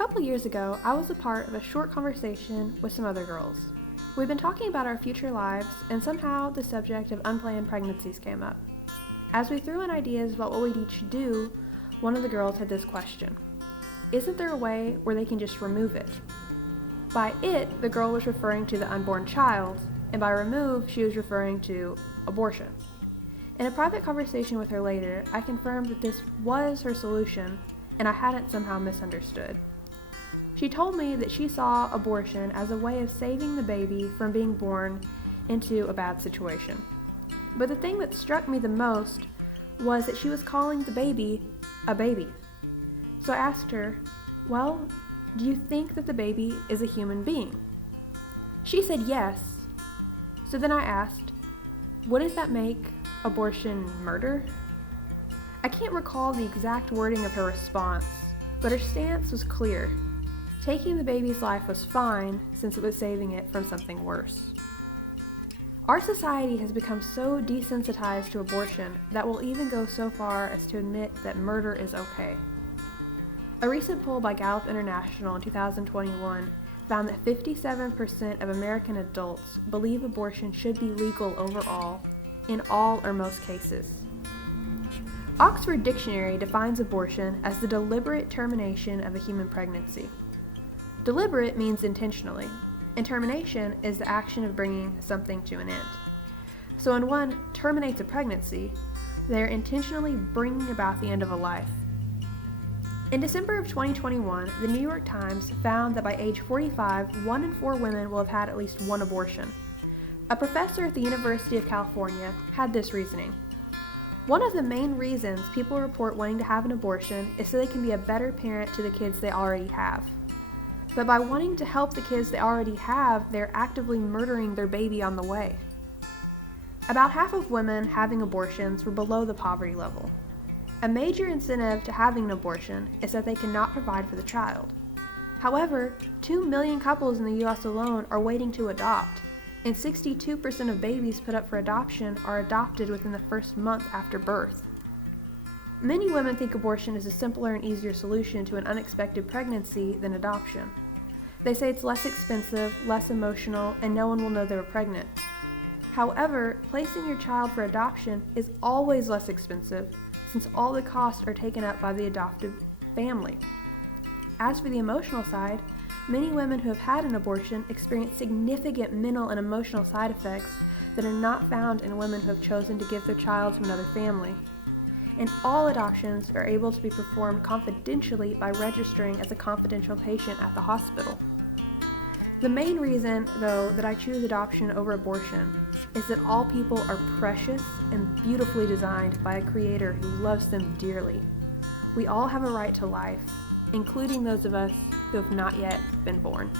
couple years ago, I was a part of a short conversation with some other girls. We'd been talking about our future lives, and somehow the subject of unplanned pregnancies came up. As we threw in ideas about what we'd each do, one of the girls had this question. Isn't there a way where they can just remove it? By it, the girl was referring to the unborn child, and by remove, she was referring to abortion. In a private conversation with her later, I confirmed that this was her solution, and I hadn't somehow misunderstood. She told me that she saw abortion as a way of saving the baby from being born into a bad situation. But the thing that struck me the most was that she was calling the baby a baby. So I asked her, well, do you think that the baby is a human being? She said yes. So then I asked, wouldn't that make abortion murder? I can't recall the exact wording of her response, but her stance was clear. Taking the baby's life was fine since it was saving it from something worse. Our society has become so desensitized to abortion that we'll even go so far as to admit that murder is okay. A recent poll by Gallup International in 2021 found that 57% of American adults believe abortion should be legal overall, in all or most cases. Oxford Dictionary defines abortion as the deliberate termination of a human pregnancy. Deliberate means intentionally, and termination is the action of bringing something to an end. So when one terminates a pregnancy, they are intentionally bringing about the end of a life. In December of 2021, the New York Times found that by age 45, 1 in 4 women will have had at least one abortion. A professor at the University of California had this reasoning. One of the main reasons people report wanting to have an abortion is so they can be a better parent to the kids they already have. But by wanting to help the kids they already have, they're actively murdering their baby on the way. About half of women having abortions were below the poverty level. A major incentive to having an abortion is that they cannot provide for the child. However, 2 million couples in the US alone are waiting to adopt, and 62% of babies put up for adoption are adopted within the first month after birth. Many women think abortion is a simpler and easier solution to an unexpected pregnancy than adoption. They say it's less expensive, less emotional, and no one will know they were pregnant. However, placing your child for adoption is always less expensive, since all the costs are taken up by the adoptive family. As for the emotional side, many women who have had an abortion experience significant mental and emotional side effects that are not found in women who have chosen to give their child to another family. And all adoptions are able to be performed confidentially by registering as a confidential patient at the hospital. The main reason, though, that I choose adoption over abortion is that all people are precious and beautifully designed by a creator who loves them dearly. We all have a right to life, including those of us who have not yet been born.